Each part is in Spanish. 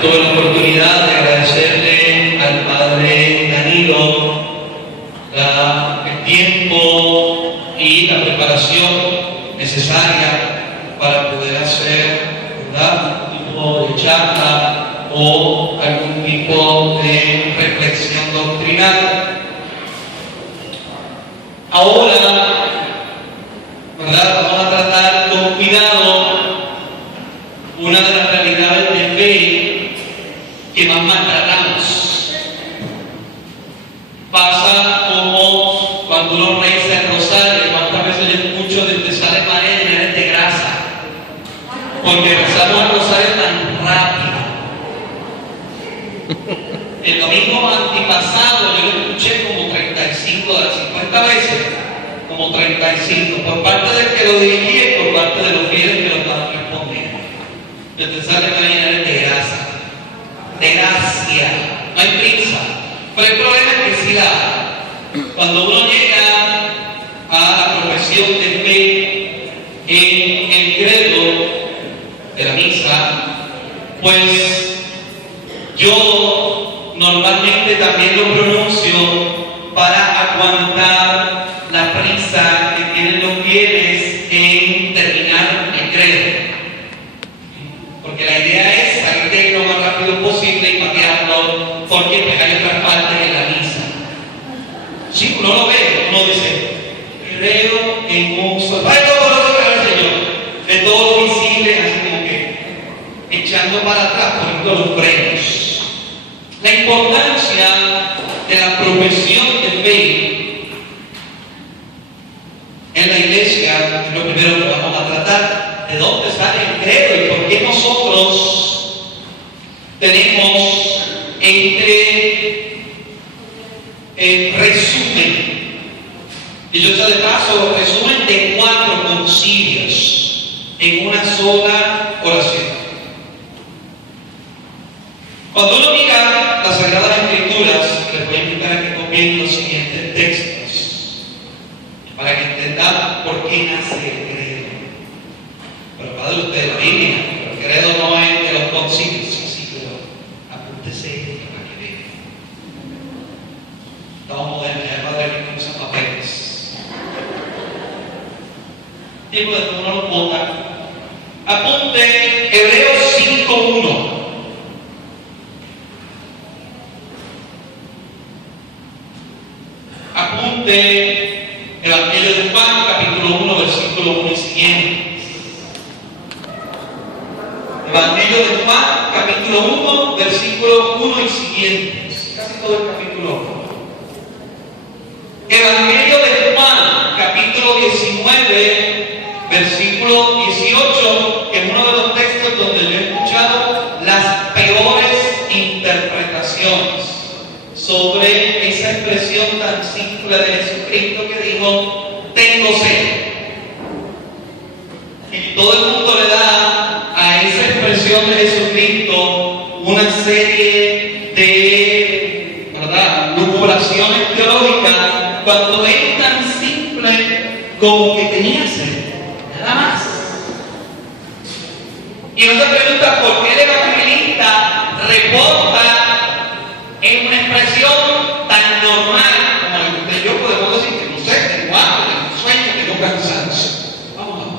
tuve la oportunidad de agradecerle al padre Danilo el tiempo y la preparación necesaria para poder hacer, ¿verdad?, un tipo de charla o algún tipo de reflexión doctrinal. Ahora, ¿verdad?, vamos a tratar con cuidado una de las realidades de fe que más maltratamos. Pasa como cuando uno reza el rosario, cuántas veces yo escucho de que sale pared y eres de grasa, porque rezamos el rosario tan rápido. El domingo antipasado yo lo escuché como 35 de las 50 veces, como 35, por parte del que lo dirigía y por parte de los fieles que lo estaban respondiendo. Desde sale mañana de grasa, de gracia, no hay prisa. Pero el problema es que si cuando uno llega a la profesión de fe en el credo de la misa, pues yo normalmente también lo pronuncio para aguantar la prisa que tienen los fieles en terminar el credo. Porque la idea es salir de lo más rápido posible y patearlo, porque pues hay otras partes en la misa. Sí, uno lo ve, uno dice, creo en un solo, Señor, de todo visible, así como que echando para atrás, poniendo los frenos. La importancia de la profesión de fe en la iglesia es lo primero que vamos a tratar. ¿De dónde sale el credo y por qué nosotros tenemos resumen? Y yo de paso, resumen de 4 concilios en una sola oración. Cuando uno mira las Sagradas Escrituras, les voy a invitar a que copien los siguientes textos para que entendan por qué nace el credo. Pero padre, usted la Biblia, el credo no es de los concilios, sí, pero apúntese esto para que vean. Estamos modernos, ya padre que usa papeles. Tiempo de que uno lo ponga. Apunte Hebreos 5:1. Apunte Evangelio de Juan, capítulo 1, versículo 1 y siguiente. Evangelio de Juan, capítulo 1, versículo 1 y siguientes. Casi todo el capítulo 1. Evangelio de Juan, capítulo 19, versículo 18, que es uno de los textos donde yo he escuchado las peores interpretaciones sobre esa expresión tan simple de Jesucristo que dijo, tengo sed. Y todo el mundo le da a esa expresión de Jesucristo una serie de, ¿verdad?, lucubraciones teológicas, cuando es tan simple como que tenía sed, nada más. Y uno se pregunta por qué el evangelista reporta en una expresión tan normal como la que usted y yo podemos decir, que no sé, tengo hambre, tengo sueño, tengo cansancio. Vamos a ver.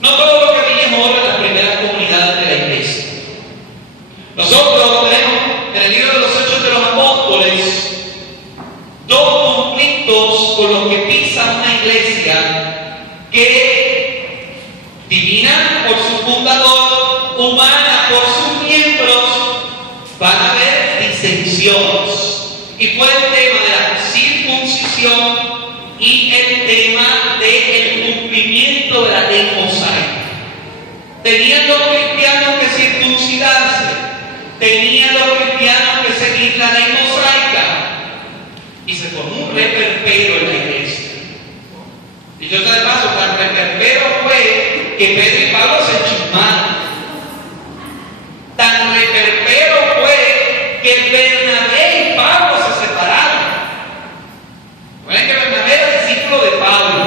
No todo lo que vimos ahora en las primeras comunidades de la iglesia. Nosotros tenemos en el libro de los Hechos de los Apóstoles 2 conflictos con los que pisa una iglesia que, divina por su fundador, humana por sus miembros, van a haber disensiones. Y fue el tema de la circuncisión y el tema del cumplimiento de la ley mosaica. Tenían los cristianos que circuncidarse, tenían los cristianos que seguir la ley mosaica, y se formó un reperpero en la iglesia. Y yo de paso, tan reperpero fue que Pedro y Pablo se chismaron. Tan reperpero fue que Bernabé y Pablo se separaron. ¿No es que Bernabé era discípulo de Pablo?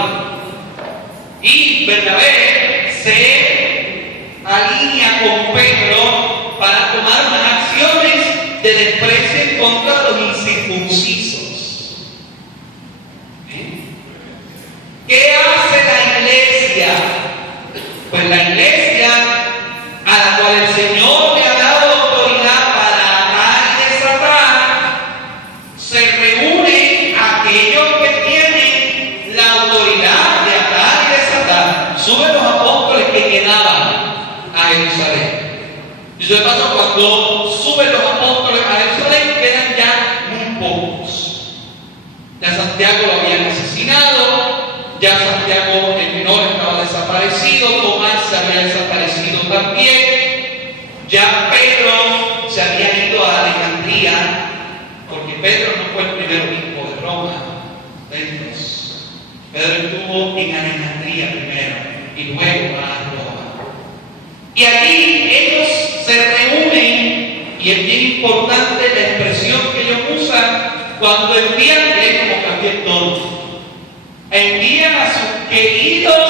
Y Bernabé se alinea con Pedro Y de paso, cuando suben los apóstoles a Jerusalén, quedan ya muy pocos. Ya Santiago lo habían asesinado, ya Santiago el menor estaba desaparecido, Tomás se había desaparecido también, ya Pedro se había ido a Alejandría, porque Pedro no fue el primer obispo de Roma. Pedro estuvo en Alejandría primero y luego a Roma. Y allí ellos se reúnen, y es bien importante la expresión que ellos usan cuando envían, como cambió el tono. Envían a sus queridos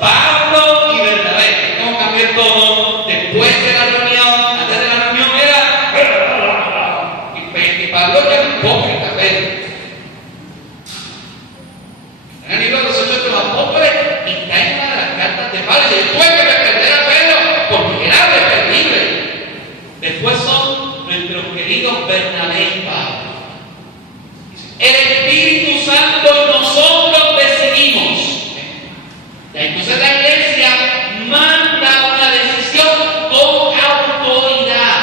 Pablo y Bernabé. ¿Cómo cambió el tono? Después de la reunión, antes de la reunión era y Pablo ya era hipócrita, Pedro. En el libro de los Hechos de los Apóstoles y está en una de las cartas de Pablo. Y después que reprender a Pedro porque era reprendible. Después son nuestros queridos Bernabé y Pablo. El Espíritu Santo nosotros decidimos. Entonces la iglesia manda una decisión con autoridad.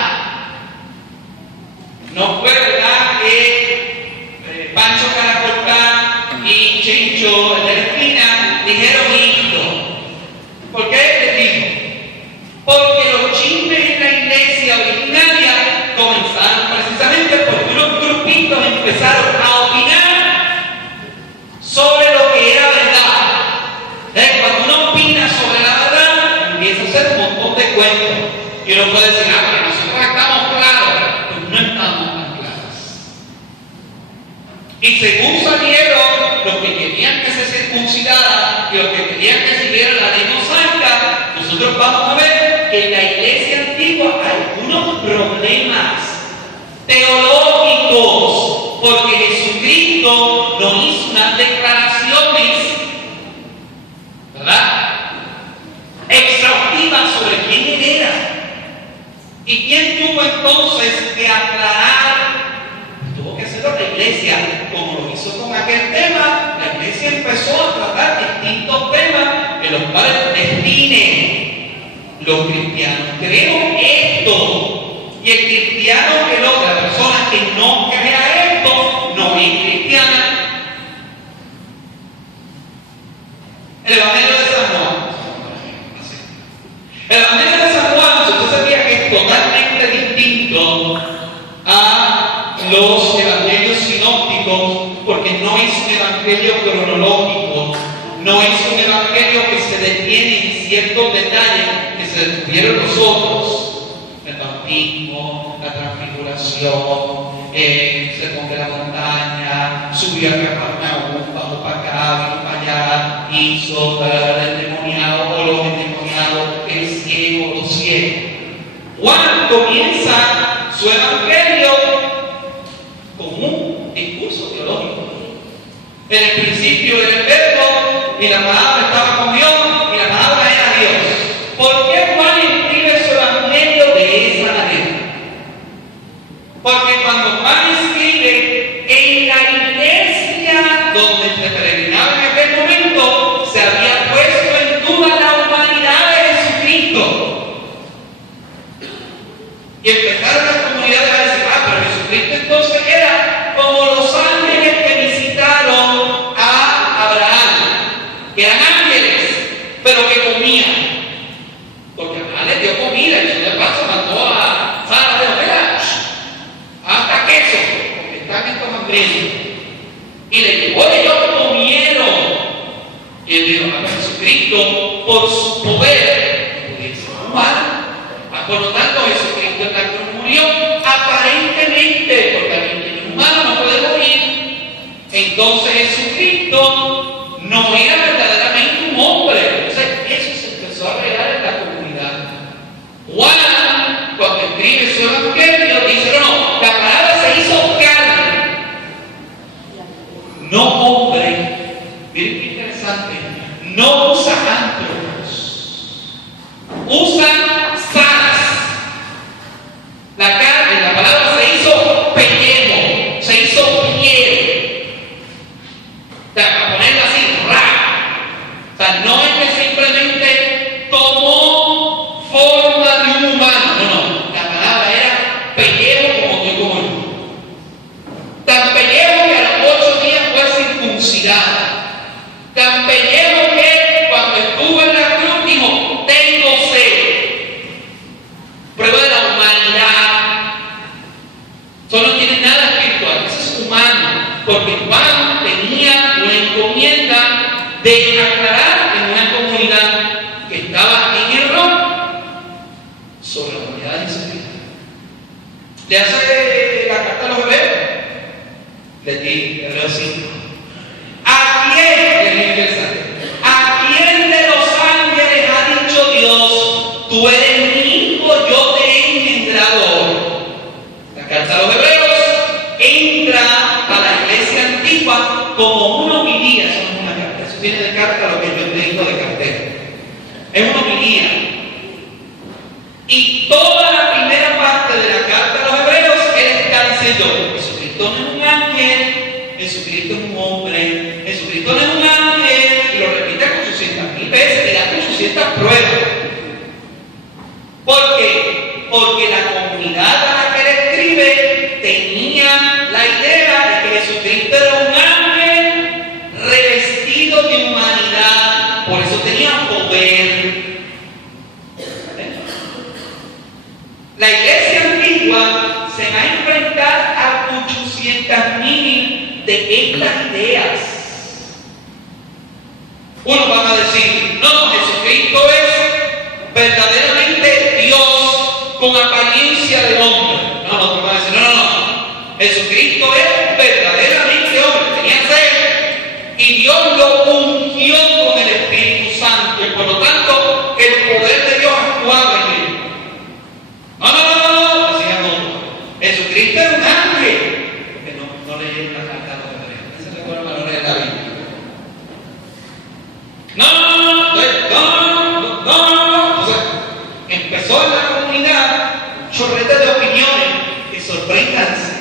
No fue verdad que Pancho Caracoltán y Chincho de la esquina dijeron esto. ¿Por qué les digo? Porque los chismes en la iglesia originaria comenzaron precisamente porque unos grupitos empezaron a opinar sobre lo que era verdad. Cuando uno opina sobre la verdad, empieza a hacer un montón de cuentos. Y uno puede decir, pero nosotros estamos claros. Pues no estamos tan claros. Y según salieron los que querían que se circuncidara y los que querían que siguiera la ley mosaica, nosotros vamos a ver que en la iglesia antigua hay algunos problemas teológicos, porque Jesucristo nos hizo unas declaraciones, ¿verdad?, exhaustivas sobre quién él era. ¿Y quién tuvo entonces que aclarar? Tuvo que hacerlo la iglesia, como lo hizo con aquel tema. La iglesia empezó a tratar distintos temas en los cuales definen los cristianos. Creo esto. Y el cristiano que lo, la persona que no crea esto, no es cristiana. El Evangelio de San Juan. El Evangelio de San Juan, si usted sabía que es totalmente distinto a los evangelios sinópticos, porque no es un evangelio cronológico, no es un evangelio que se detiene en ciertos detalles que se detuvieron los otros. El bautismo, la transfiguración, el sermón de la montaña, subió a Capernaum, bajó para acá, vino para allá, hizo el endemoniado o los endemoniados, el ciego, los ciegos. Juan comienza su evangelio con un discurso teológico. En el principio era el verbo y la palabra estaba con Dios y la palabra era Dios. ¿Por qué Juan escribe su evangelio de esa manera? Porque cuando Juan escribe en la iglesia donde se peregrinaba en aquel momento, se había puesto en duda la humanidad de Jesucristo. Y empezaron las comunidades a decir, pero Jesucristo entonces era como los ángeles que visitaron a Abraham, que eran ángeles, pero que comían. Porque Abraham les dio comida, y de paso mandó a Sara de Ojeda hasta queso, porque están estos hambrientos. Y le dijo, ellos comieron. Y él dijo, Jesucristo, por su poder, puede ser humano. Por lo tanto, Jesucristo tanto murió aparentemente, porque alguien que es humano no puede morir. Entonces Jesucristo no era verdaderamente un hombre. Entonces eso se empezó a regar en la comunidad. Juan, cuando escribe su evangelio, dice, no, la palabra se hizo carne, no hombre. Miren qué interesante, no usa antropos, usa la carne, la palabra se hizo pellejo, se hizo piel. Para ponerla así, O sea, no es que simplemente tomó forma de un humano, no. porque Juan tenía una encomienda de aclarar en una comunidad que estaba en error sobre la unidad de Jesucristo. Le hace la carta a los hebreos, le di Hebreos 5. ¿A quién? Es interesante. ¿A quién de los ángeles ha dicho Dios, tú eres mi hijo, yo te he engendrado hoy? La carta a los hebreos entra a la iglesia antigua como una homilía. Eso no es una carta, eso tiene de carta lo que yo entiendo de cartera. Es una homilía. Y toda la primera parte de la carta a los hebreos, él está diciendo: Jesucristo no es un ángel, Jesucristo es un hombre, Jesucristo no es un ángel, y lo repite con 800,000 veces, y da con 800 pruebas. ¿Por qué? Porque la comunidad a la que él escribe tenía la idea de que Jesucristo era un ángel revestido de humanidad, por eso tenía poder. La iglesia antigua se va a enfrentar a 800,000 de estas ideas. Unos van a decir: no, Jesucristo es verdaderamente Dios con apariencia de hombre. No, otros van a decir: no. Jesucristo es verdaderamente hombre, tenía ser, y Dios lo ungió con el Espíritu Santo, y por lo tanto el poder de Dios actuaba en él. No, decían otros. Jesucristo es un ángel. Porque no leyeron la carta a los hebreos. Esa es la forma de no leer la Biblia. No. Entonces, empezó en la comunidad un chorrete de opiniones que sorpréndanse.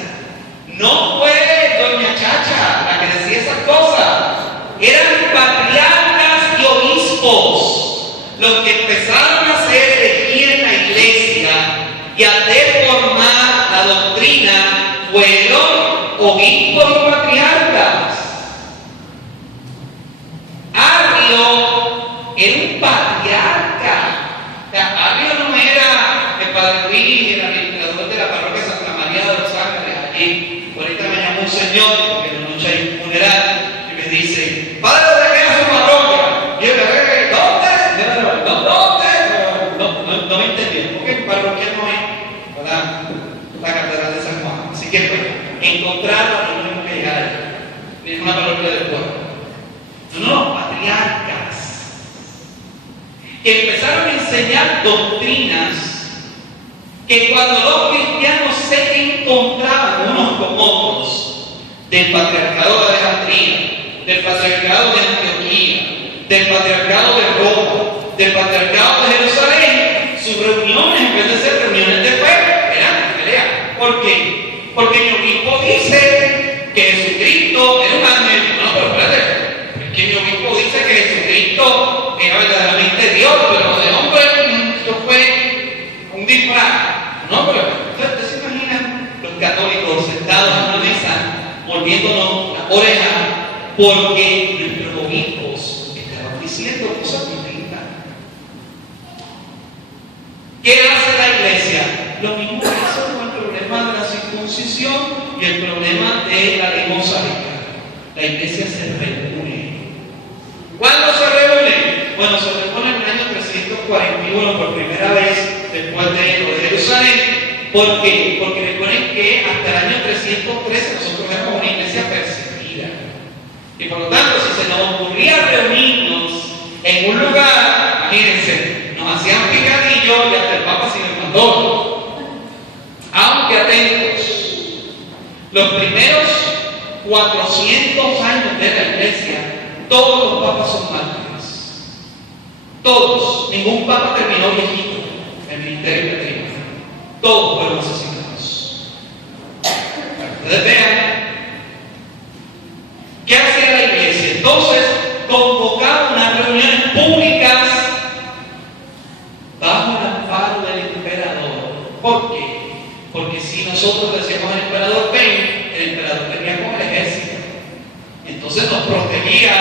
No fue doña Chacha la que decía esas cosas. Eran patriarcas y obispos los que empezaron a ser elegidos en la iglesia y a deformar la doctrina. Fueron obispos y patriarcas. Arrio era un patriarca. O sea, Arrio no era el padre Luis, el administrador de la parroquia Santa María de los Ángeles. Allí, ahorita me llamó un señor, porque en la noche hay un funeral, y me dice: padre, ¿de qué es su parroquia? Y yo le dije: ¿dónde? No me entendí, porque mi parroquia no es, ¿verdad?, la catedral de San Juan. Así que, pues, encontrarlo no tenemos que llegar allá. Es una parroquia del pueblo. No, patriarcas que empezaron a enseñar doctrinas que cuando los cristianos se encontraban unos con otros, del patriarcado de Alejandría, del patriarcado de Antioquía, del patriarcado de Roma, del patriarcado de Jerusalén, sus reuniones, en vez de ser reuniones de fe, eran de pelea. ¿Por qué? Porque mi obispo dice que Jesucristo era un ángel. No, pero espérate. Que mi obispo dice que Jesucristo era verdaderamente Dios, pero de hombre esto fue un disfraz. No, pero ustedes se imaginan los católicos sentados en una mesa, volviéndonos la oreja, porque nuestros obispos estaban diciendo cosas distintas. ¿Qué hace la iglesia? Lo mismo que hizo con el problema de la circuncisión y el problema de la ley mosaica. La iglesia se reúne. ¿Cuándo se reúne? Bueno, se reúne en el año 341 por primera vez después de lo de Jerusalén. ¿Por qué? Porque recuerden que hasta el año 313 nosotros éramos una iglesia perseguida. Y por lo tanto, si se nos ocurría reunirnos en un lugar, imagínense, nos hacían picadillo y hasta el Papa se nos mandó. Aunque atentos, los primeros 400 años de la iglesia, todos los papas son mártires. Todos. Ningún papa terminó viejito el ministerio que tenía. Todos fueron asesinados. Para que ustedes vean qué hacía la iglesia. Entonces, convocaba unas reuniones públicas bajo el amparo del emperador. ¿Por qué? Porque si nosotros decíamos al emperador ven, el emperador venía con el ejército. Entonces nos protegía,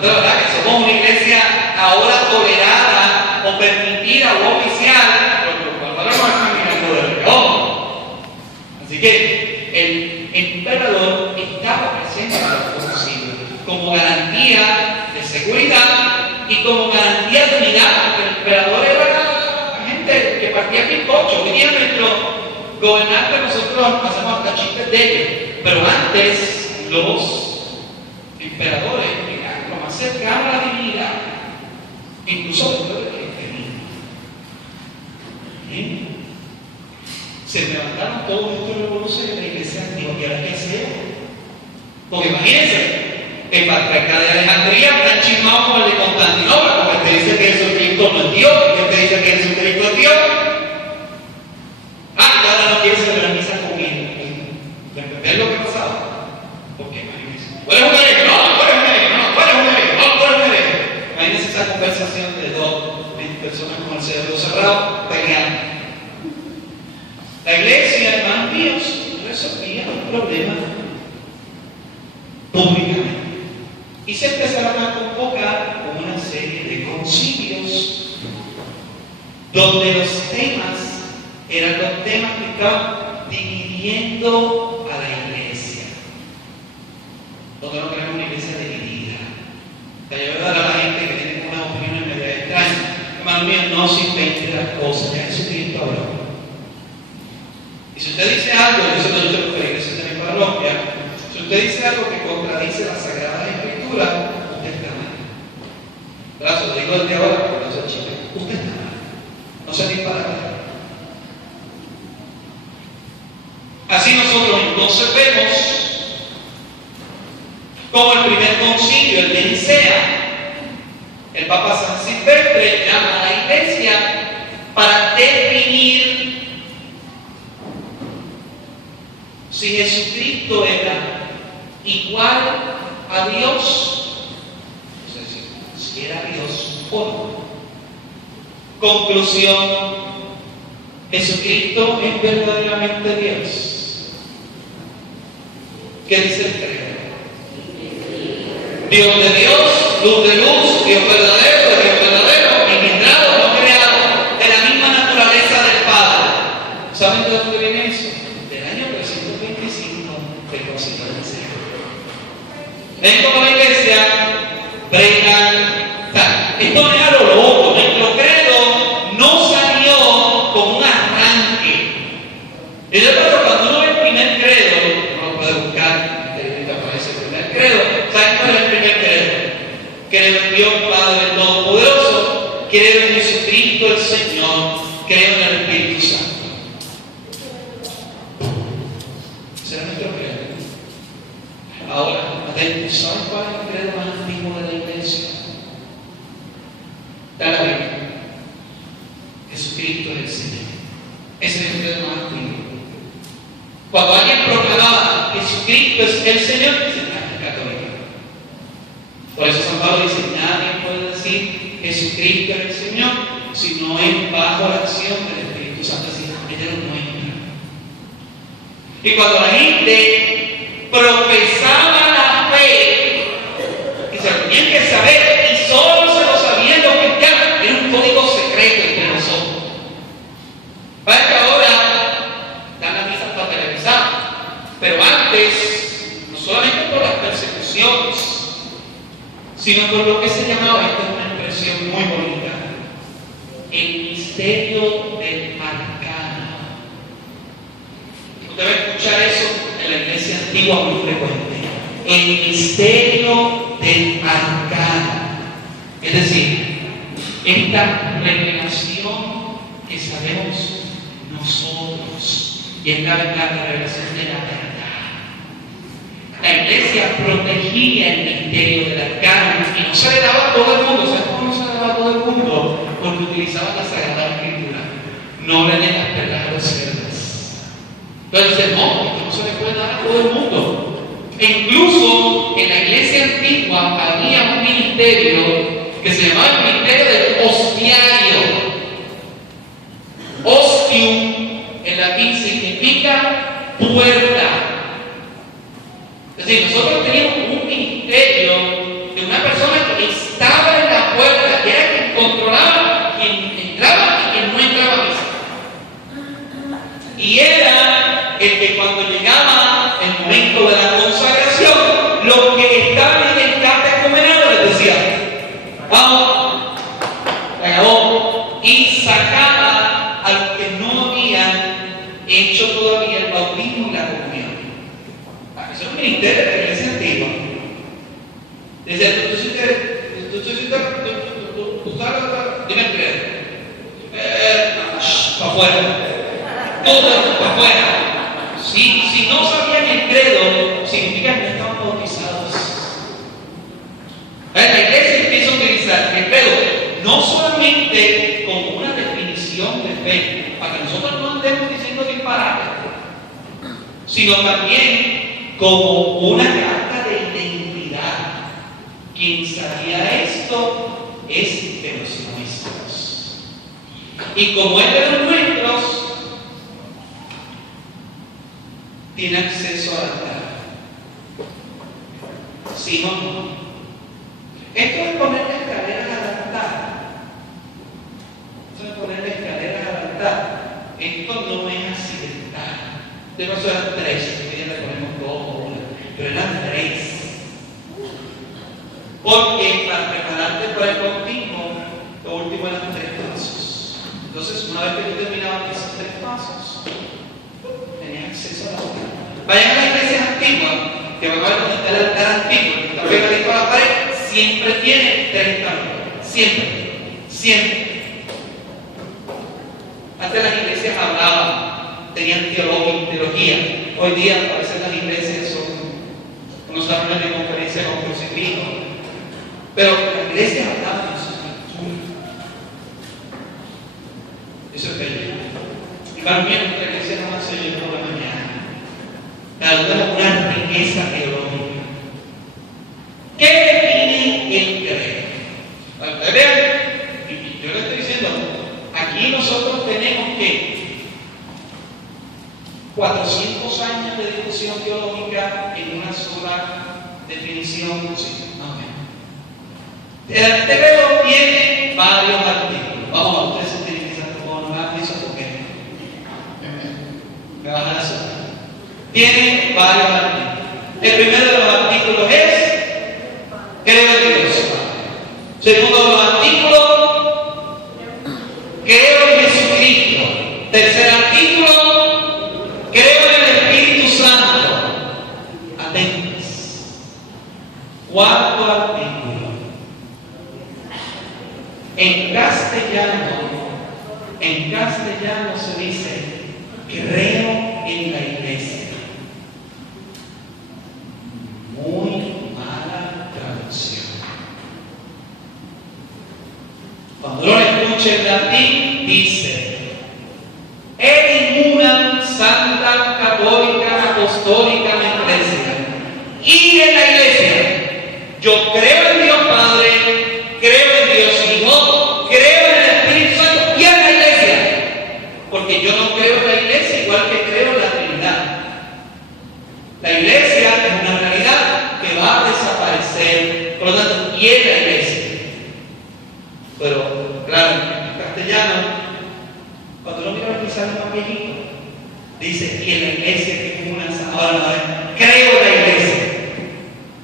la verdad que somos una iglesia ahora tolerada o permitida o oficial, porque los no están mirando de reojo. Así que el emperador estaba presente y como garantía de unidad. El emperador era gente que partía bizcocho. Hoy día nuestro gobernante, nosotros hacemos hasta chistes de ellos, pero antes los emperadores eran lo más cercano a la divinidad, incluso dentro del cristianismo. Se levantaron todos estos revolucionarios de la iglesia antigua. ¿Y ahora qué hacemos? Porque imagínense, el patriarca de Alejandría está chismado con el de Constantinopla, porque te dice que Jesucristo no es Dios, y te dice que Jesucristo es Dios. Y ahora no quiere celebrar misa con él. ¿Ves lo que pasaba? Porque imagínense, ¿cuál es un hereje? No, ¿cuál es un hereje? No, ¿cuál es un hereje? No, ¿cuál es un hereje? Imagínense esa conversación de dos personas con el cerebro cerrado peleando. La iglesia, hermanos míos, resolvía un problema públicamente. Y se empezaron a convocar con una serie de concilios donde los temas eran los temas que estaban dividiendo a la iglesia. Nosotros no queremos una iglesia dividida. Yo veo a la gente que tiene unas opiniones medio extrañas. Hermano mío, no se inventen las cosas. Ya Jesucristo habló. Y si usted dice algo, yo sé que yo tengo que la iglesia de mi parroquia, si usted dice algo que contradice la Sagrada Escritura, usted está mal. ¿Verdad? Se lo digo desde ahora porque no se chica. Usted está mal. No se disparate. Así nosotros entonces vemos como el primer concilio, el de Nicea, el Papa San Silvestre llama a la iglesia para definir si Jesucristo era igual a Dios, es decir, si era Dios o no. Conclusión: Jesucristo es verdaderamente Dios. ¿Qué dice el credo? Dios de Dios, luz de luz, Dios verdadero de Dios verdadero, engendrado, no creado, de la misma naturaleza del Padre. ¿Saben de dónde viene eso? Del año 325 del Concilio de Nicea. ¿Ven cómo la iglesia prega? Esto no es a lo loco. Nuestro credo no salió como un arranque. Y de pronto, cuando uno ve el primer credo, uno lo puede buscar, te aparece el primer credo. ¿Saben cuál es el primer credo? Creo en Dios Padre Todopoderoso, creo en Jesucristo el Señor, creo en el Espíritu Santo. Ese era nuestro credo. Ahora, atentos, ¿saben cuál es el credo más antiguo de la iglesia? Da la Biblia. Jesucristo es el Señor. Ese es el credo más antiguo. Cuando alguien proclamaba Jesucristo es el Señor, dice católica. Por eso San Pablo dice: nadie puede decir Jesucristo es el Señor si no es bajo la acción del Espíritu Santo. Así ella lo muestra. Y cuando la gente profesaba la fe, y se lo tenían que saber, y solo se lo sabían los cristianos, era un código secreto entre nosotros. Para que ahora dan la misa para televisar, pero antes, no solamente por las persecuciones, sino por lo que se llamaba, esta es una expresión muy bonita, el misterio del arcano. Usted va a escuchar eso en la iglesia antigua muy frecuente. El misterio del arcano. Es decir, esta revelación que sabemos nosotros, y es la revelación de la verdad. La iglesia protegía el misterio del arcano y no se le daba a todo el mundo. ¿Sabes cómo no se le daba a todo el mundo? Porque utilizaban la Sagrada Escritura. No le den las perlas a los cerdos. Entonces dice: no, esto no se le puede dar a todo el mundo. E incluso en la iglesia antigua había un ministerio que se llamaba el ministerio del hostiario. Ostium en latín significa puerta. Es decir, nosotros teníamos un ministerio de una persona que estaba en la puerta, que era quien controlaba quien entraba y quien no entraba a misa. Y era el que cuando llegaba el momento de la consagración, los que estaban en el catecumenado les decía: vamos, hecho todavía el bautismo y la comunión. Eso es un ministerio de la iglesia antigua. Dice, tú sabes, dime el credo. Para afuera. Todo para afuera. Si no sabían el credo, significa que no estaban bautizados. La iglesia empieza a utilizar el credo no solamente como una definición de fe, para que nosotros no andemos diciendo disparates, sino también como una carta de identidad. Quien sabía esto es de los nuestros. Y como es de los nuestros, tiene acceso al altar. ¿Sí o no? Esto de ponerle escaleras al altar. Esto de ponerle escaleras al altar. Esto no es accidental. De paso eran 3, que ya le ponemos 2 o 1, pero eran 3. Porque para prepararte para el bautismo, lo último eran 3 pasos. Entonces, una vez que tú terminabas esos 3 pasos, tenías acceso a la altar. Vayan a las iglesias antiguas, que van a ver donde está el altar antiguo, que está pegadito a la pared, siempre tiene 3 caminos. Siempre. Antes las iglesias hablaban, tenían teología. Hoy día a veces las iglesias son unos salones de conferencia con crucifijo. Pero las iglesias hablaban de sus culturas. Eso es bello. Y para mí nuestra iglesia no se oye por la mañana. La duda es una riqueza teológica. ¿Qué define el credo? Vean, y yo le estoy diciendo, aquí nosotros tenemos que 400 años de discusión teológica en una sola definición. Sí, el credo tiene varios artículos. Vamos a ustedes se tienen que saber cómo nos han dicho porque me bajan a azúcar. Tiene varios artículos. El primero de los artículos es creo en Dios. Segundo de los artículos, creo en Jesucristo. Tercer artículo, creo en el Espíritu Santo. Atentos. Cuarto artículo. En castellano se dice, creo en la iglesia. Muy mala traducción. Cuando uno escucha en latín, dice, en una santa, católica, apostólica iglesia. Y en la iglesia, yo creo en Dios Padre, creo en Dios Hijo, creo en el Espíritu Santo y en la iglesia. Porque yo no creo en la iglesia igual que creo en la Trinidad. La iglesia es una realidad que va a desaparecer, por lo tanto, y en la iglesia. Pero, claro, en castellano, cuando uno mira el mensaje más viejito, dice, y en la iglesia que es una ahora, creo en la iglesia.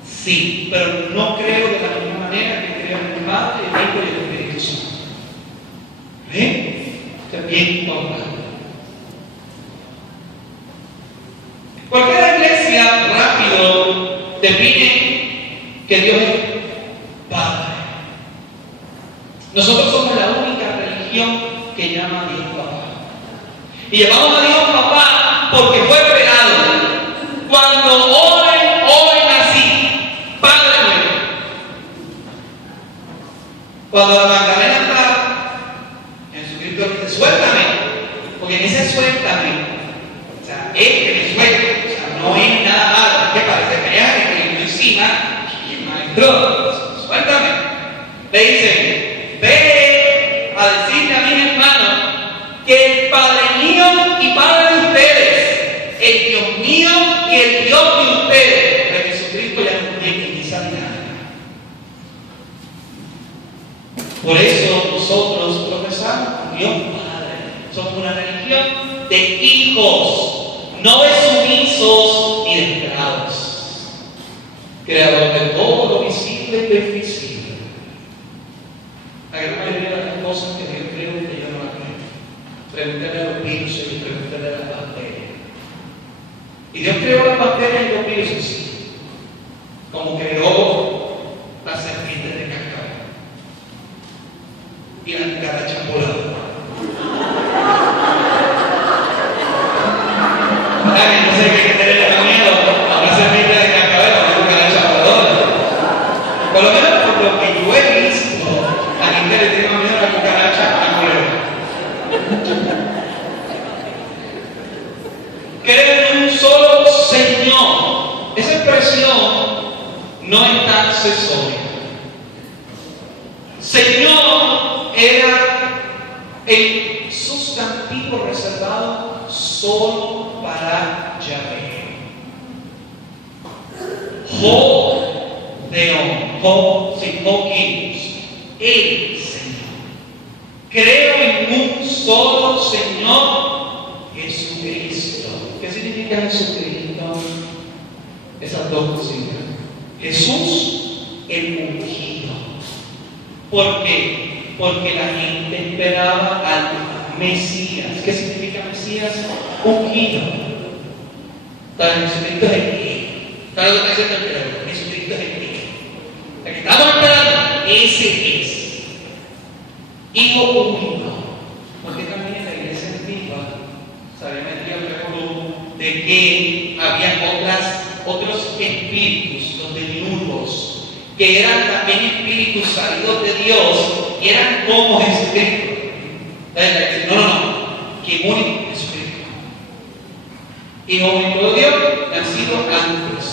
Sí, pero no creo de la misma manera que creo en el Padre, el Hijo y el Espíritu Santo. ¿Ven? Esto es bien importante. Cualquier iglesia rápido define que Dios es Padre. Nosotros somos la única religión que llama a Dios Papá. Y llamamos a Dios Papá porque fue revelado. Cuando hoy nací, Padre mío. Cuando la Magdalena está, Jesucristo dice, suéltame. Porque en ese suéltame, o sea, es que me suelte. O sea, no es nada malo. Que parece que hay alguien encima y el maestro, suéltame. Le dice, ve a decirle a mis hermanos que el Padre mío y Padre de ustedes, el Dios mío y el Dios de ustedes, de Jesucristo ya no tiene esa dinámica. Por eso nosotros profesamos a Dios Padre. Somos una religión de hijos, no de sumisos ni de esclavos. Creador de todo lo visible y lo invisible. La gran mayoría de las cosas que Dios cree que yo no las creo. Pregúntale pregúntele a los virus y pregúntele a las bacterias. Y Dios creó las bacterias y los virus así, como creó las serpientes de cascabel y las cucarachas voladoras. No sé qué tenerle miedo a una serpiente de cascabel o a una cucaracha voladora. Por lo menos por lo que yo he visto, a gente le tiene miedo a la cucaracha afuera. Creo en un solo Señor. Esa expresión no es tan accesoria. Señor era el sustantivo reservado solo para Yahvé. El Señor. Creo en un solo Señor, Jesucristo. ¿Qué significa Jesucristo? Esas dos cositas. Jesús, el ungido. ¿Por qué? Porque la gente esperaba al Mesías. ¿Qué significa Mesías? Ungido. Entonces, Jesucristo es el que. ¿Sabes lo que dice el Pedro? Jesucristo es el que. El que estamos esperando, ese es. Hijo único. Porque también en la iglesia antigua, Sabemetría preguntó de que había otros espíritus, los demiurgos, que eran también espíritus salidos de Dios y eran como Jesucristo. No, que único Jesucristo. Hijo único de Dios, nacido antes.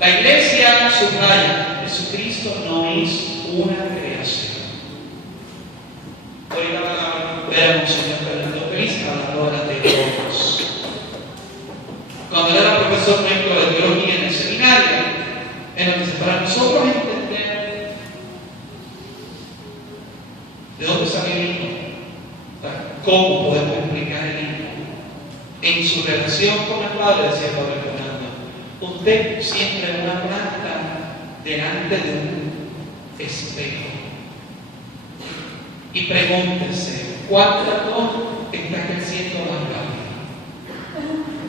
La iglesia subraya, Jesucristo no es una creación. Ahorita van a ver a Monseñor Fernando Feliz hablando de las teologías. Cuando él era profesor nuestro de teología en el seminario, en donde para nosotros entender de dónde sale el hijo, cómo podemos explicar el hijo, en su relación con el Padre, decía Padre Fernando, usted siempre es una planta delante de un espejo. Y pregúntese, ¿cuál de las dos está creciendo más rápido?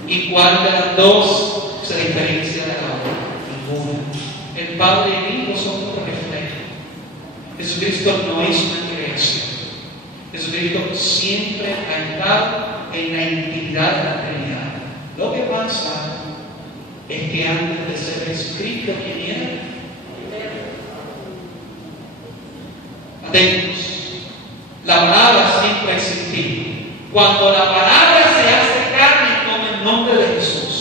¿Y cuál de las dos se diferencia de la otra? Ninguna. El Padre y el Hijo son un reflejo. Jesucristo no es una creación. Jesucristo siempre ha estado en la intimidad de la Trinidad. Lo que pasa es que antes de ser Jesucristo, ¿quién era? Atentos. La palabra siempre ha existido. Cuando la palabra se hace carne, toma el nombre de Jesús.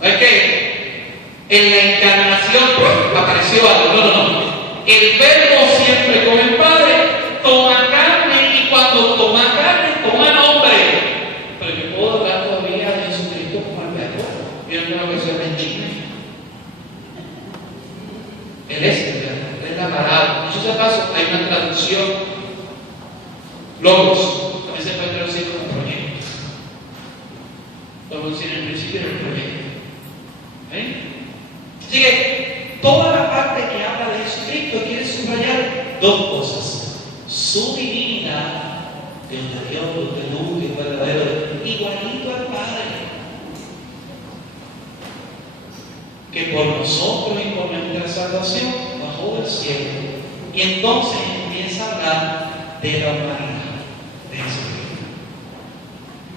¿Es que en la encarnación apareció algo? No. El Verbo siempre con el Padre toma carne y cuando toma carne, toma nombre. Pero yo puedo hablar todavía de Jesucristo como el Verbo. ¿Vieron lo que se ve en China? Él es el Verbo. Es la palabra. En esos casos hay una traducción logos, también se puede traducir como proyecto. Logos en el principio del proyecto. Así que toda la parte que habla de Jesucristo quiere subrayar dos cosas: su divinidad, Dios de Dios, Dios de luz, Dios verdadero, igualito al Padre, que por nosotros y por nuestra salvación bajó del cielo. Y entonces empieza a hablar de la humanidad de Jesucristo.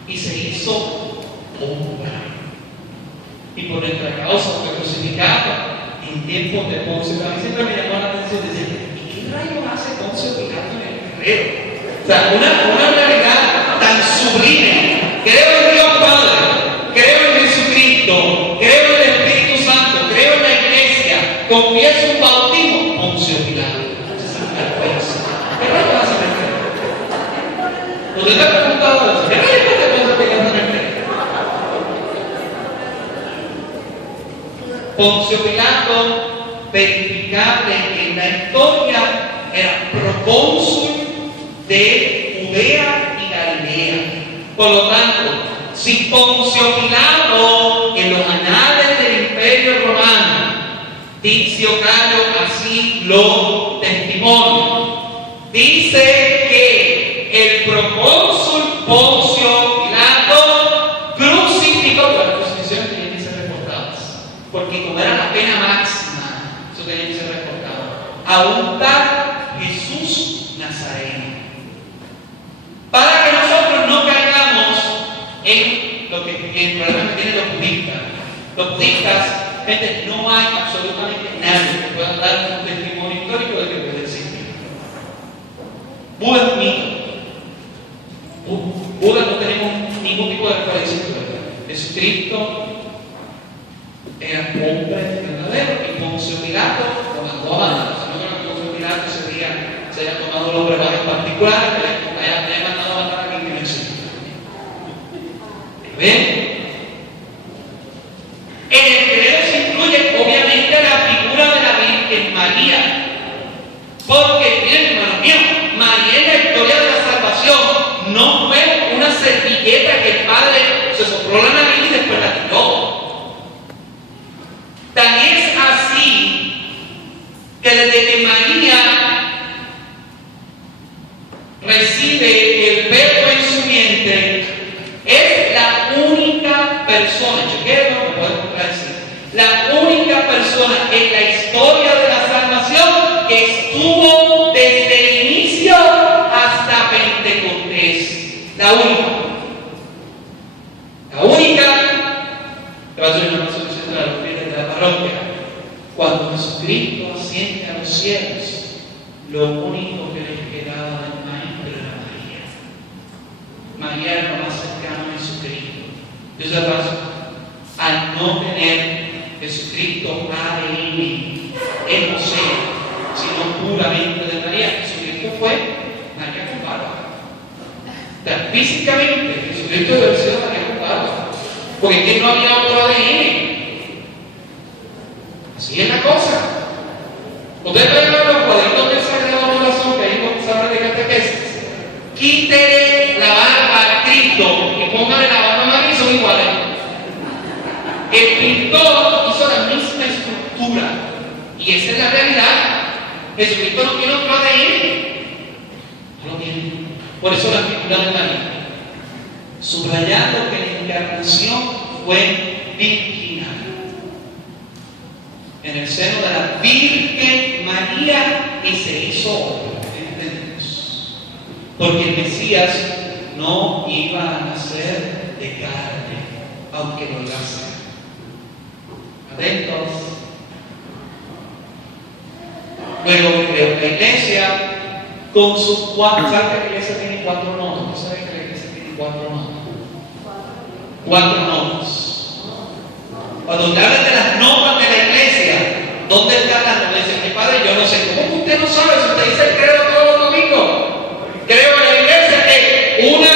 Y se hizo hombre. Y por nuestra causa fue crucificado en tiempos de Poncio. A mí siempre me llamó la atención decir, ¿y qué rayos hace Poncio Pilato en el carrero? O sea, una realidad tan sublime. Creo en Dios Padre, creo en Jesucristo, creo en el Espíritu Santo, creo en la iglesia, confieso un bautismo. Poncio Pilato. ¿Qué rayos hace en el carrero? ¿Usted te ha preguntado eso? ¿Qué rayos hace Poncio Pilato en el carrero? Poncio Pilato, verificable en la historia, era procónsul de Judea y Galilea. Por lo tanto, si Poncio Pilato, en los anales del Imperio Romano, Ticio Cayo así lo testimonia, dice que el procónsul cónsul Poncio Pilato crucificó, las crucifixiones tenían que ser reportadas, porque como era la pena máxima, eso tenía que ser reportado, a un tal Jesús Nazareno. Para que nosotros no caigamos en lo que el problema que tienen los budistas. Los budistas, gente, no hay absolutamente nadie que pueda dar un testimonio histórico de que puede existir. Buda es un mito. Buda no tenemos ningún tipo de referencia histórica. Jesucristo era hombre verdadero y Poncio Pilato lo mandó a matar. O sea, no creo que Poncio Pilato se haya tomado los brebajes particulares que le haya mandado a matar a quien no existe. ¿Ven? En el credo se incluye obviamente la figura de la Virgen María. Porque, miren, hermano mío, María en la historia de la salvación no fue una servilleta que el Padre se sopló la nariz y después la tiró. Tan es así que desde que María recibe el verbo en su vientre, es la única persona, chequeo, no puedo decir, la única persona en la historia de la salvación que estuvo desde el inicio hasta Pentecostés. La única. La única. Te va a hacer una resolución de la doctrina de la parroquia. Cuando Jesucristo asciende a los cielos, lo único que les quedaba del maestro era María. María era lo más cercano a Jesucristo. Dios te paso, al no tener Jesucristo ADN en José, sino puramente de María, Jesucristo fue María con barba. Físicamente, Jesucristo debe ser María con barba, porque es que no había otro ADN. Así es la cosa. Ustedes pueden ver los cuadritos del Sagrado Corazón que hay en los sabores de catequesis. Quítele la barba a Cristo y póngale la barba a María y son iguales. El pintor hizo la misma estructura y esa es la realidad. Jesucristo no tiene otro ADN. No lo tiene. Por eso la figura de María, subrayando que la encarnación fue virginal. En el seno de la Virgen María y se hizo hombre. ¿Entendemos? Porque el Mesías no iba a nacer de carne, aunque lo iba a hacer. Atentos. Luego creo que la iglesia, con sus cuatro, ¿saben que la iglesia tiene 4 nodos? ¿No saben que la iglesia tiene 4 nodos? 4 nodos. Cuando te hablan de las normas de la iglesia, ¿dónde están las normas? Dicen, mi padre, yo no sé. ¿Cómo que usted no sabe? Si usted dice el credo todos los domingos. Creo que la iglesia es una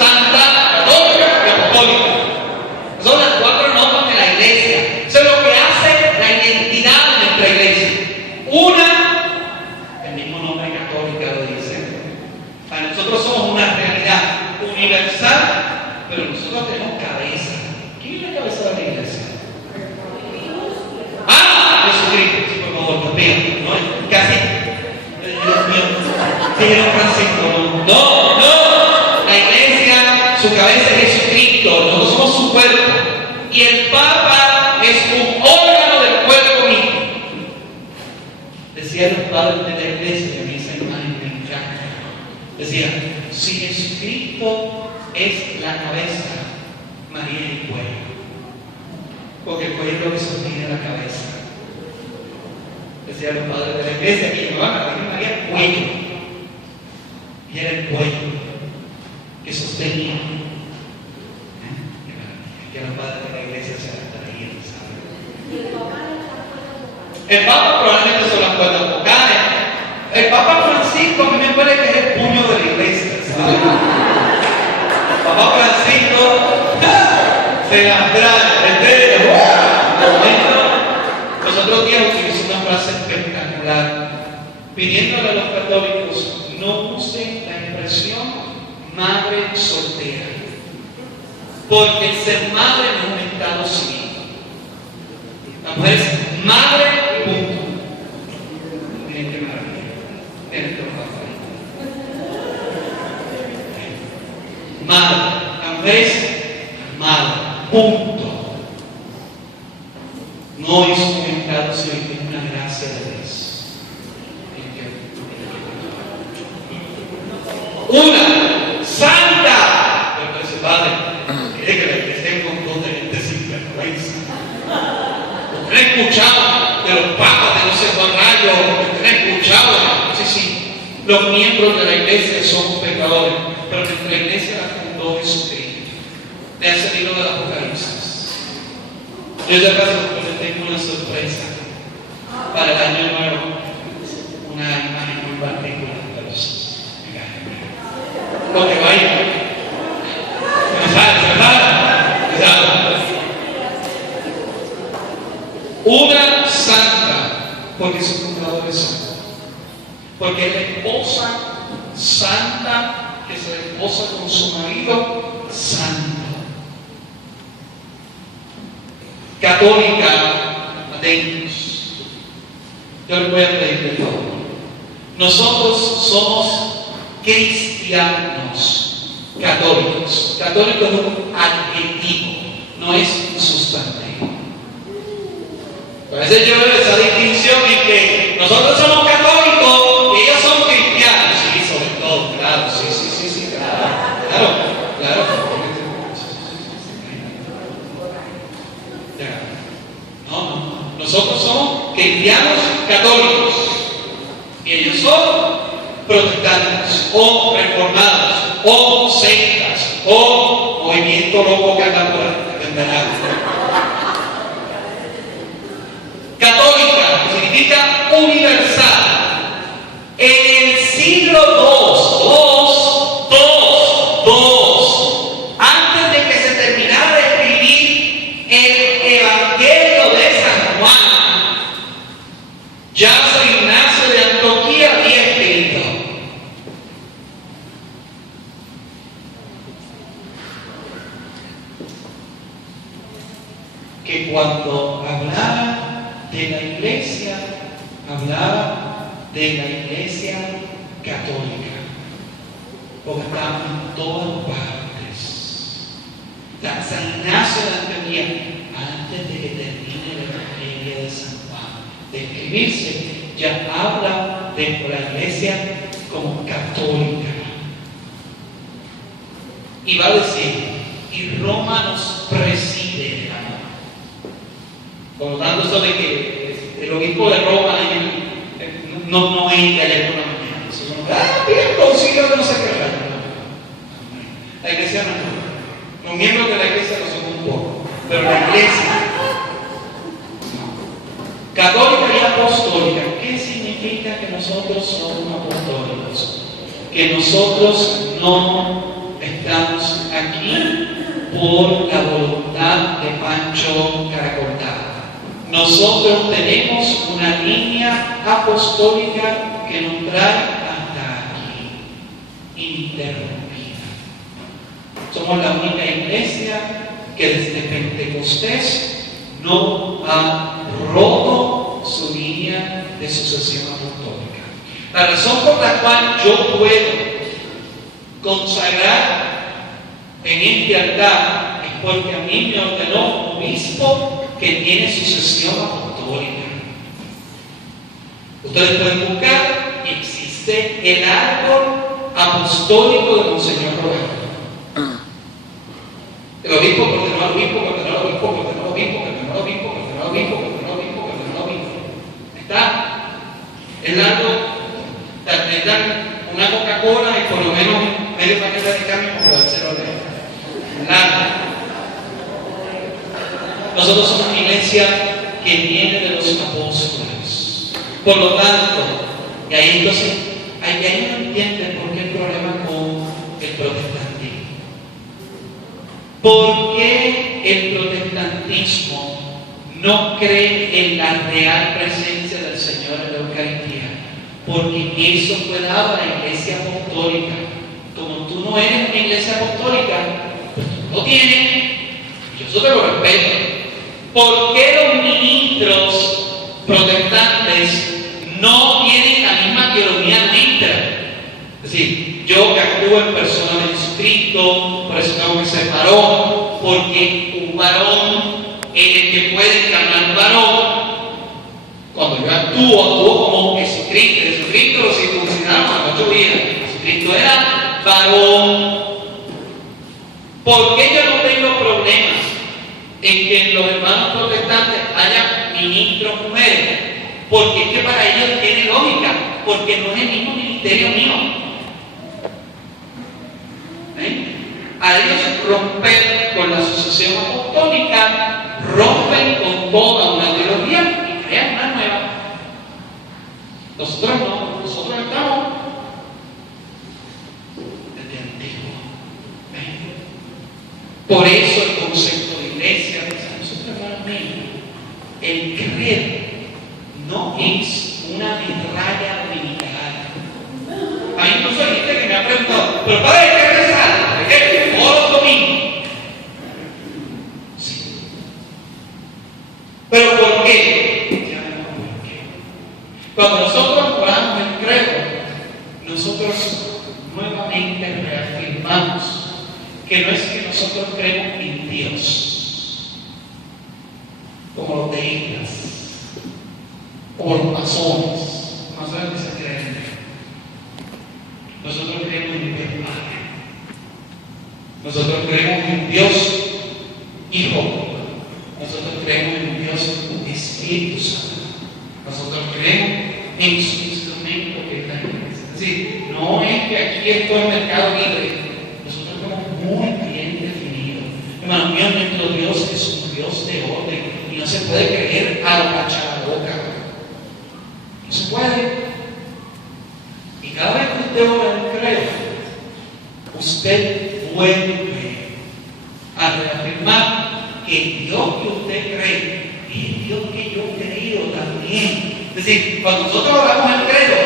santa, católica y apostólica. Son las 4 normas de la iglesia. Eso es lo que hace la identidad de nuestra iglesia. Una, el mismo nombre católica lo dice. Para nosotros somos una realidad universal, pero nosotros tenemos cabeza. ¿Quién es la cabeza de la iglesia? Jesucristo, por favor, te pido, ¿no? Casi, Dios mío, dijeron Francisco, no, la iglesia, su cabeza es Jesucristo, nosotros somos su cuerpo, y el Papa es un órgano del cuerpo mismo. Decían los padres de la iglesia, que a mí esa imagen me encanta, decía, si Jesucristo es la cabeza, María es el cuello, porque el cuello es lo que sostiene la cabeza. Decían los padres de la iglesia que llamaban a la Virgen María cuello, y era el cuello que sostenía. Que los padres de la iglesia se reían, ¿sabes? El Papa probablemente son las cuerdas vocales. El Papa Francisco a mí me parece que es el puño de la iglesia, ¿sabes? El Papa Francisco se las trae, los otros días utilizó una frase espectacular, pidiéndole a los católicos no usen la expresión madre soltera, porque el ser madre no es un estado civil. La mujer es madre, punto. Miren qué maravilla. Miren qué maravilla. madre. La mujer es madre. Punto. No es un pecado, sino que es una gracia de Dios. Una santa. Pero ese padre, quiere que la iglesia tenga un montón de gente sin vergüenza. Usted ha escuchado de los papas de no sé cuál rayo, usted ha escuchado. Sí, los miembros de la iglesia somos pecadores, pero nuestra iglesia la fundó Jesucristo. Le hace el libro del Apocalipsis. Yo ya paso porque les tengo una sorpresa para el año nuevo, una imagen muy particular de los lo que vaya. Una santa, porque sus fundadores son. Porque es la esposa santa que se esposa con su marido santo. Católica, atentos. Yo les voy a pedir perdón. Nosotros somos cristianos católicos. Católico es un adjetivo, no es un sustantivo. A veces yo veo esa distinción en que nosotros somos católicos y ellos son cristianos. Sí, sobre todo, claro, sí, claro. No. Nosotros somos cristianos católicos y ellos son protestantes o reformados o sectas o movimiento loco que anda por ahí, dependerá. Católica significa universal. En el siglo II, antes de que se terminara de escribir el Evangelio de San Juan, ya San Ignacio de Antioquía había escrito. Que cuando hablaba de la iglesia, hablaba de la iglesia católica, porque estamos en todas partes. San Ignacio de Antioquía, antes de que termine el Evangelio de San Juan, de escribirse, ya habla de la iglesia como católica. Y va a decir, y Roma nos preside. Por lo tanto, eso de que el obispo de Roma no entra allá por la mañana. Bien, concilio de no sé qué rayo. La iglesia no. Los miembros de la iglesia lo son un poco, pero la iglesia católica y apostólica. ¿Qué significa que nosotros somos apostólicos? Que nosotros no estamos aquí por la voluntad de Pancho Caracoltado. Nosotros tenemos una línea apostólica que nos trae hasta aquí, ininterrumpida. Somos la única iglesia que desde Pentecostés no ha roto su línea de sucesión apostólica. La razón por la cual yo puedo consagrar en este altar es porque a mí me ordenó un obispo que tiene sucesión apostólica. Ustedes pueden buscar, existe el árbol apostólico de Monseñor Roberto. El obispo ordenó al obispo, ordenó al obispo, ordenó al obispo, ordenó al obispo, ordenó al obispo, ordenó al obispo, ordenó al obispo. Está el árbol, les dan una Coca-Cola y por lo menos medio paquete de cambio para poder ser ordenado. Nosotros somos una iglesia que viene de los apóstoles. Por lo tanto, y ahí entonces, ahí no entiende por qué el problema con el protestantismo. ¿Por qué el protestantismo no cree en la real presencia del Señor en la Eucaristía? Porque eso fue dado a la iglesia apostólica. Como tú no eres una iglesia apostólica, pues tú no tienes, yo eso te lo respeto. ¿Por qué los ministros protestantes no tienen la misma teología nuestra? Es decir, yo que actúo en persona de Jesucristo, Cristo, por eso tengo que ser varón, porque un varón es el que puede llamar varón. Cuando yo actúo como Jesucristo. Jesucristo lo circuncidaron a 8 días. Jesucristo era varón. ¿Por qué yo no tengo problemas en que en los hermanos protestantes haya ministros mujeres? Porque es que para ellos tiene lógica, porque no es el mismo ministerio mío. A ellos romper con la asociación apostólica, rompen con toda una teología y crean una nueva. Nosotros no, nosotros estamos desde antiguo. Por eso el concepto de iglesia, nosotros, hermanos míos, el creer no es una medalla militar. Hay incluso gente que me ha preguntado, pero padre, ¿qué rezar? ¿De qué? ¿Todos los domingos? Sí. ¿Pero por qué? Ya vemos por qué. Cuando nosotros oramos el credo, nosotros nuevamente reafirmamos que no es que nosotros creemos en Dios, como los deístas, como los masones que se creen en Dios. Nosotros creemos en Dios Padre. Nosotros creemos en Dios Hijo. Nosotros creemos en Dios Espíritu Santo. Nosotros creemos en su instrumento que está en la iglesia. Es decir, no es que aquí esto es mercado libre. Nosotros estamos muy bien definidos. Hermano mío, nuestro Dios es un Dios de orden y no se puede creer a lo cacharaboca. No se puede. Y cada vez que usted ora el credo, usted vuelve a reafirmar que el Dios que usted cree es el Dios que yo he creído también. Es decir, cuando nosotros oramos el credo,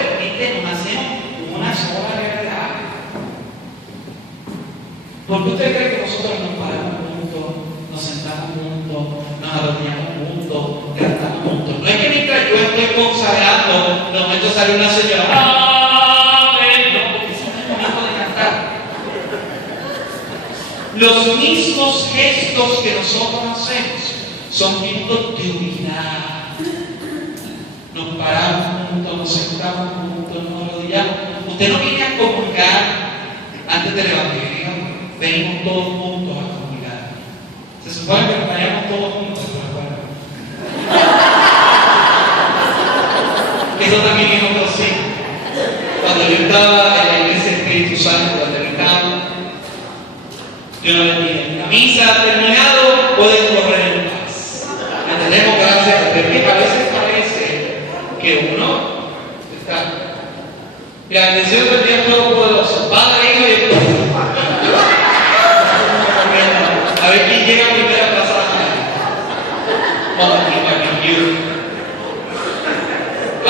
nos hacemos una sola realidad. ¿Por qué usted cree que nosotros nos paramos juntos, nos sentamos juntos, nos adornamos juntos, cantamos juntos? No es que mientras yo estoy consagrando, de momento sale una señora, ¡amén! No, porque eso no es momento de cantar. Los mismos gestos que nosotros hacemos son gestos de unidad. Nos paramos juntos, nos sentamos juntos, nos arrodillamos. Usted no viene a comulgar antes del Evangelio, venimos todos juntos a comulgar. Se supone que nos vayamos todos juntos, ¿pero eso también es otro sí. Cuando yo estaba en la iglesia Espíritu Santo, dominicano, yo no les dije, la misa ha terminado, pueden correr en paz. Tenemos gracias a Dios, que a veces parece que uno está. Y la bendición del Dios Todopoderoso, Padre, Hijo y Espíritu. A ver quién llega primero a pasar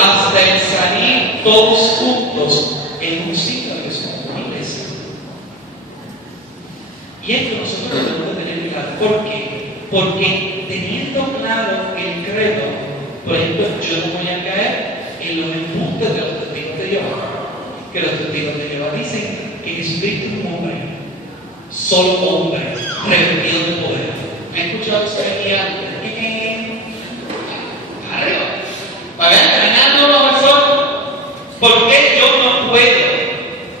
hasta el salir todos juntos en un sitio que somos una iglesia. Y esto nosotros debemos de tener claro. ¿Por qué? Porque teniendo claro el credo, por ejemplo, yo no voy a caer en los embustes de los testigos de Jehová. Que los testigos de Jehová dicen que Jesucristo es un hombre, solo hombre, revestido de poder. ¿Me he escuchado esa guía? Arriba. ¿Va a ver? Caminando bajo el sol. ¿Por qué yo no puedo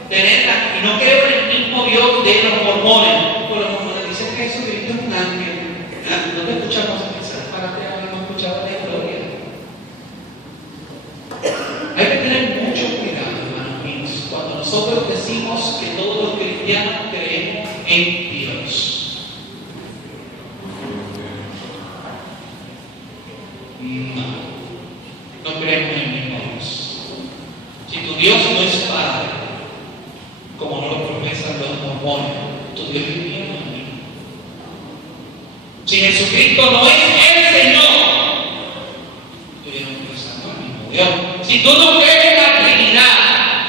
tenerla? Y no creo en el mismo Dios de los mormones. Por los mormones dicen que Jesucristo es un ángel. No te escuchamos quizás para que no escuchado la historia. Hay que tener mucho cuidado, hermanos míos, cuando nosotros decimos que todos los cristianos creemos en Dios. No creemos en el mismo Dios. Si tu Dios no es Padre, como no lo profesan los mormones, tu Dios es mío, no es mío. Si Jesucristo no es el Señor, tú y yo no profesamos el mismo Dios. Si tú no crees en la Trinidad,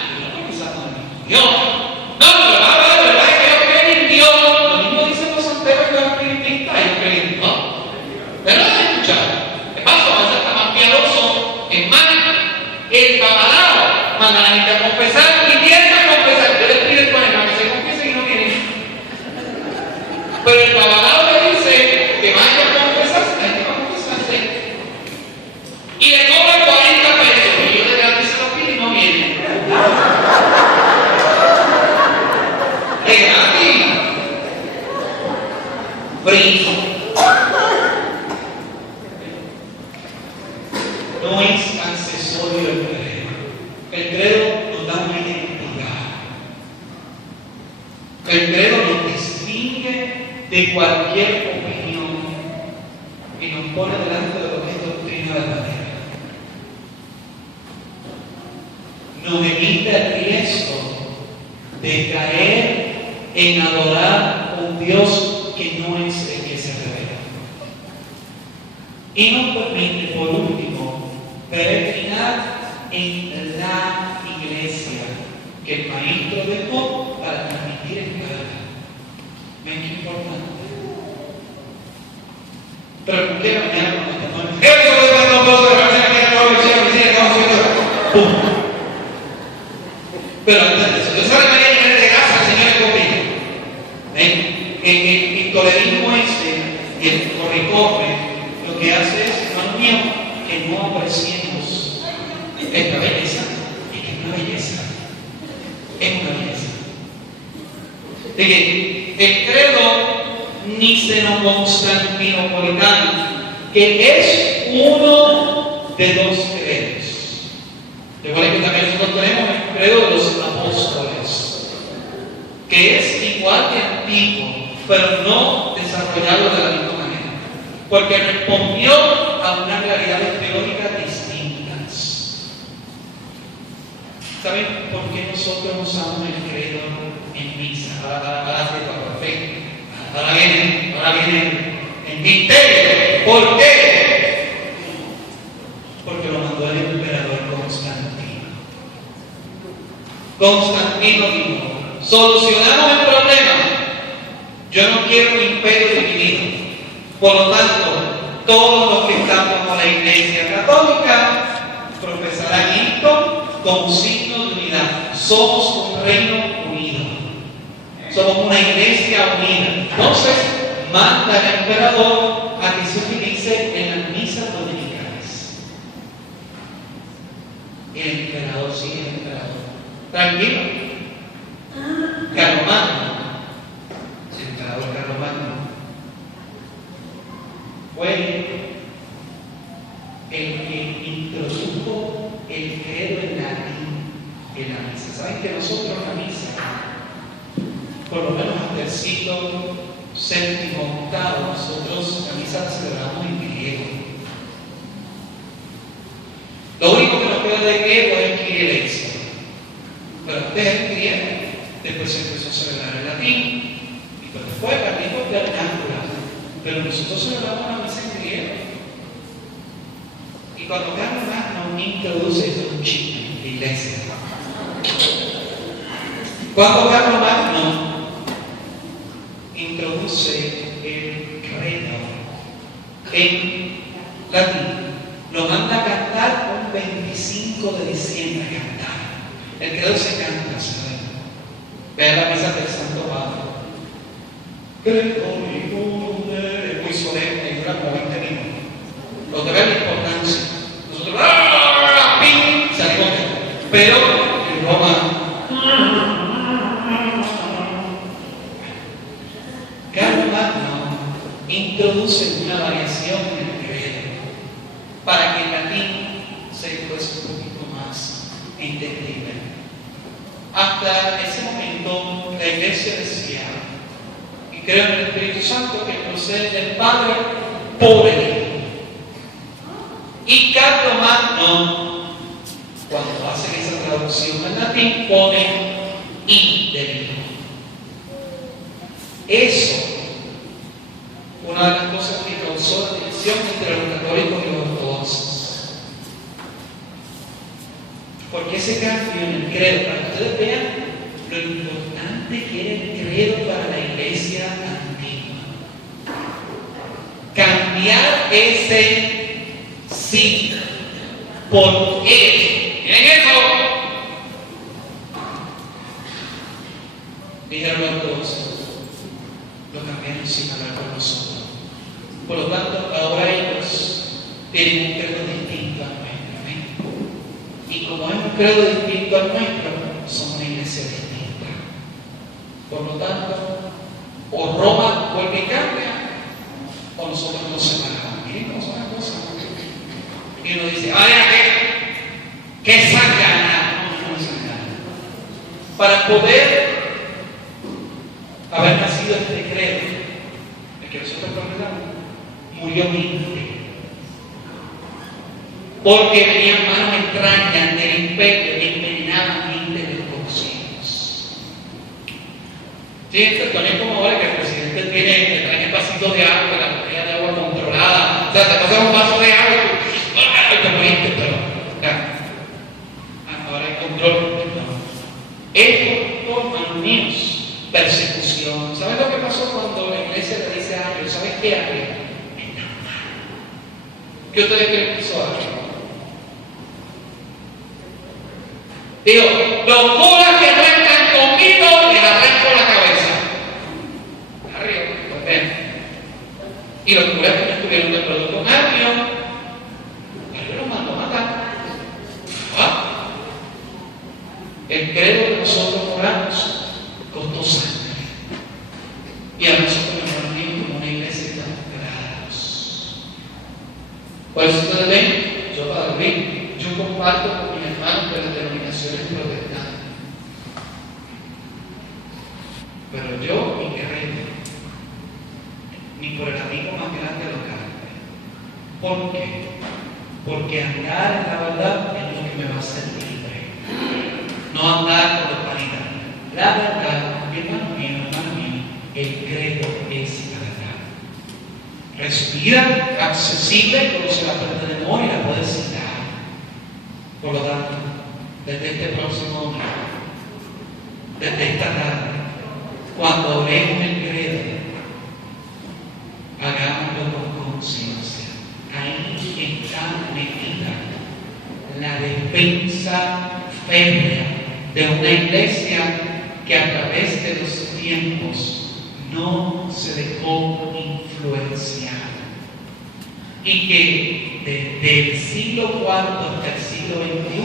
tú y yo no profesamos el mismo Dios. No, pero la verdad es que yo creo en Dios. Lo mismo dicen los santeros que los espiritistas, ellos creen en Dios. Pero no se escucha. ¿Qué pasa? Va a ser más piadoso, es más, el babalao manda a la gente a confesar y tiene a confesar. Yo les pido el problema que se confiesen y no vienen. Pero el abogado le dice que vaya a confesarse, hay que confesarse. Y le cobra 40 pesos. Y yo le digo, se lo pide y no viene. ¡Es gratis! Free. No es accesorio el credo. El credo nos da una identidad. El credo nos distingue de cualquier opinión y nos pone delante de lo que es doctrina verdadera. Nos evita el riesgo de caer en adorar a un Dios que no es el que se revela. Y nos permite, por último, peregrinar en la iglesia que el Maestro dejó para transmitir en cada lugar. ¿Ven qué importante? Pero ¿por qué la mañana cuando estamos ¡pum! Pero antes de eso, yo sabe que hay que de casa, el Señor es conmigo. El tolerismo y el corre-corre lo que hace es, hermano mío, que no apreciemos esta belleza y que es una belleza. Es una belleza. De que el credo niceno-constantinopolitano, que es uno de dos credos. Recuerden que también nosotros tenemos el credo de los apóstoles, que es igual que antiguo, pero no desarrollado de la misma manera, porque respondió a unas realidades teóricas distintas. ¿Saben por qué nosotros usamos el credo en misa? Ahora viene el misterio. ¿Por qué? Porque lo mandó el emperador Constantino. Constantino dijo: solucionamos el problema. Yo no quiero un imperio dividido. Por lo tanto, todos los que están con la Iglesia Católica profesarán esto como signo de unidad. Somos un reino unido. Somos una iglesia unida. Entonces, manda al emperador a que se utilice en las misas dominicales. El emperador sigue el emperador. Tranquilo. Carlomagno. El emperador Carlomagno fue el que introdujo el credo en latín en la misa. ¿Saben que nosotros en la misa, por lo menos hasta el siglo VII, VIII, nosotros la misa la celebramos en griego? Lo único que nos queda de griego es el Kyrie eleison. Pero antes el griego, después se empezó a celebrar en latín, y después el latín fue vernácula. Pero nosotros celebramos la misa en griego. Y cuando Carlomagno introduce esto un chip en la iglesia, cuando Carlomagno introduce el credo en latín, lo manda a cantar un 25 de diciembre a cantar. El credo se canta, ¿saben? Vean la misa del Santo Padre. Es muy solemne y dura como 20 minutos. Lo que ve la importancia. Nosotros, ¡ping! Salimos. Pero en Roma, Carlomagno introduce una variación en el credo para que el latín se fuese un poquito más entendible. Hasta ese momento la iglesia decía, y creo en el Espíritu Santo, que procede del Padre por el Hijo. Y Carlomagno, cuando hace esa traducción en latín, pone y del Hijo. Eso, una de las cosas que causó la división entre los católicos y los ortodoxos. Porque ese cambio en el credo, para que ustedes vean lo importante que era el credo para la iglesia antigua. Cambiar ese sí por él. Miren eso. Dijeron los ortodoxos. Lo cambiaron similar con nosotros. Por lo tanto, ahora ellos tienen un credo distinto al nuestro. ¿Amén? Y como es un credo distinto al nuestro, somos una iglesia distinta. Por lo tanto, o Roma vuelve y cambia, o nosotros nos separamos. Miren cómo son las cosas. Y uno dice, ¿qué sangana? No sangana. Para poder haber nacido este credo, el que nosotros proclamamos, murió mi hijo. Porque venían manos extrañas del imperio que envenenaban gente de desconocidos. Sí, esto no es como ahora que el presidente te trae vasitos de agua, la botella de agua controlada. O sea, te pasas un vaso de agua y te moriste, pero ahora hay control. Esto, hermanos míos, persecución. ¿Sabes lo que pasó cuando la iglesia le dice a Ángel? ¿Sabes qué, Ángel? Es normal. ¿Qué ustedes creen que hizo Ángel? Digo, los curas que no están conmigo les arranco la cabeza. Arriba, pues ven. Y los curas que no estuvieron de acuerdo con Ángel, Ángel los mandó a matar. El credo que nosotros oramos costó sangre. Y a nosotros nos reunimos como una iglesia de grados. Por eso ustedes ven, yo comparto con mis hermanos de las denominaciones protestantes. Pero yo, mi guerrero, ni por el amigo más grande local. ¿Por qué? Porque andar en la verdad es lo que me va a hacer libre. No andar por la vanidad. La verdad, hermano mío, el credo es la verdad. Resumida, accesible, como se la aprende de memoria y la puedes citar. Por lo tanto, desde este próximo domingo, desde esta tarde, cuando oremos el credo, hagámoslo con conciencia. Ahí está metida la defensa férrea de una iglesia que a través de los tiempos no se dejó influenciar y que desde el siglo IV hasta el siglo XXI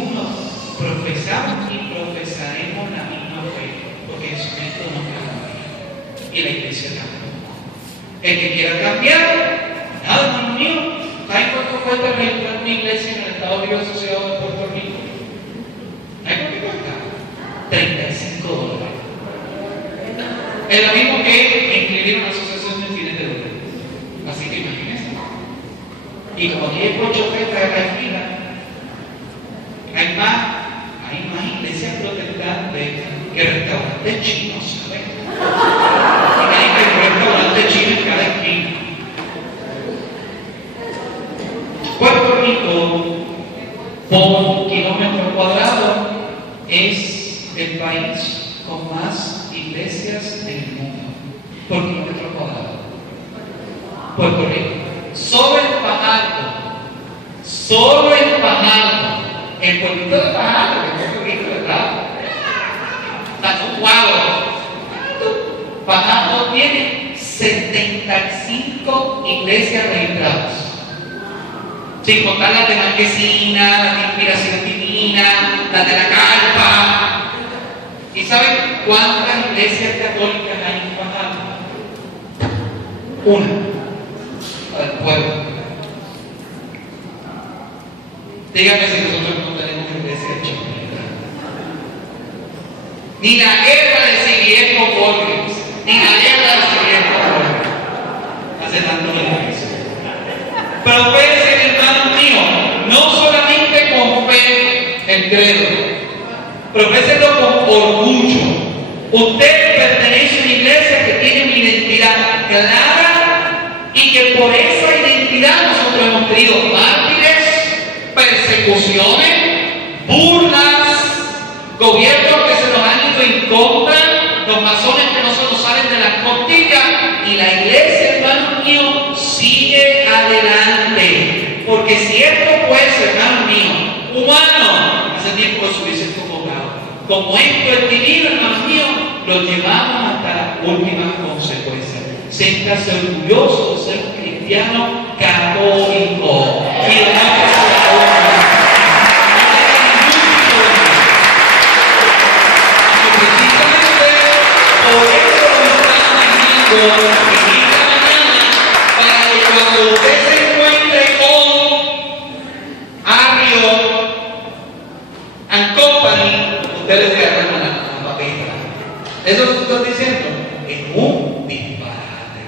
profesamos y profesaremos la misma fe, porque Jesucristo no cambia y la iglesia tampoco. El que quiera cambiar, nada, hermano mío. ¿Saben cuánto cuesta registrar una iglesia en el Estado Libre Asociado de Puerto Rico? ¿Saben cuánto cuesta? $35. Es lo mismo que inscribir una asociación de fines de lucro. Así que imagínense. Y como aquí hay 8 petras en la esquina, hay más iglesias protestantes que restaurantes chinos, ¿saben? Y hay que un restaurante chino en cada esquina. Puerto Rico, por kilómetro cuadrado, es el país con más iglesias en el mundo. Por kilómetro cuadrado. Puerto Rico. Solo en Fajardo, el pueblito de Fajardo, que es Puerto Rico, ¿verdad? Está un cuadro. Fajardo tiene 75 iglesias registradas. Sin contar las de Marquesina, las de Inspiración Divina, las de la Carpa. ¿Y saben cuántas iglesias católicas hay en Fajardo? Una. La del pueblo. Dígame si nosotros no tenemos iglesias chiquitas. Ni la guerra de Siguiente Borges, ni la guerra de Siguiente Borges. Hace tanto beneficio. Pero fíjense, hermanos míos, no solamente con fe el credo, profésenlo con orgullo. Usted pertenece a una iglesia que tiene una identidad clara y que por esa identidad nosotros hemos tenido mártires, persecuciones, burlas, gobiernos que se nos han ido en contra, los masones que no se nos salen de las costillas, y la iglesia, hermano mío, sigue adelante. Porque si esto fuese, hermano mío, humano, hace tiempo que se hubiese convocado. Como esto es divino, hermano mío, lo llevamos hasta las últimas consecuencias. Siéntase orgulloso de ser un cristiano católico. Y de no que se precisamente por eso lo estamos haciendo en esta mañana, para que cuando usted se encuentre con Arrio and Company, usted le diga, hermana, papita. Eso que estoy diciendo es un disparate.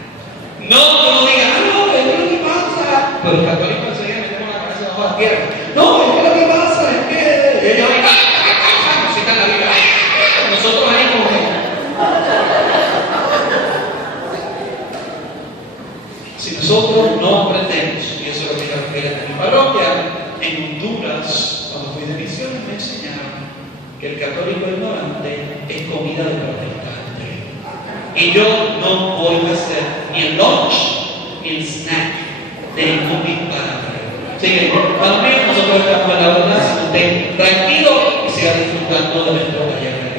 No, tú no digas, no, es que lo que pasa. Pero los católicos enseguida metemos la cabeza bajo la tierra. No, es que lo que pasa es que ellos no citan la Biblia. Nosotros ahí como que. Si nosotros no aprendemos, y eso es lo que yo refiero en mi parroquia, en Honduras, cuando fui de misiones, me enseñaron que el católico ignorante es comida de protestante. Y yo no voy a hacer ni el lunch ni el snack de ningún disparate. Así que, para mí, nosotros estamos en la verdad, si usted tranquilo y siga disfrutando de nuestro taller.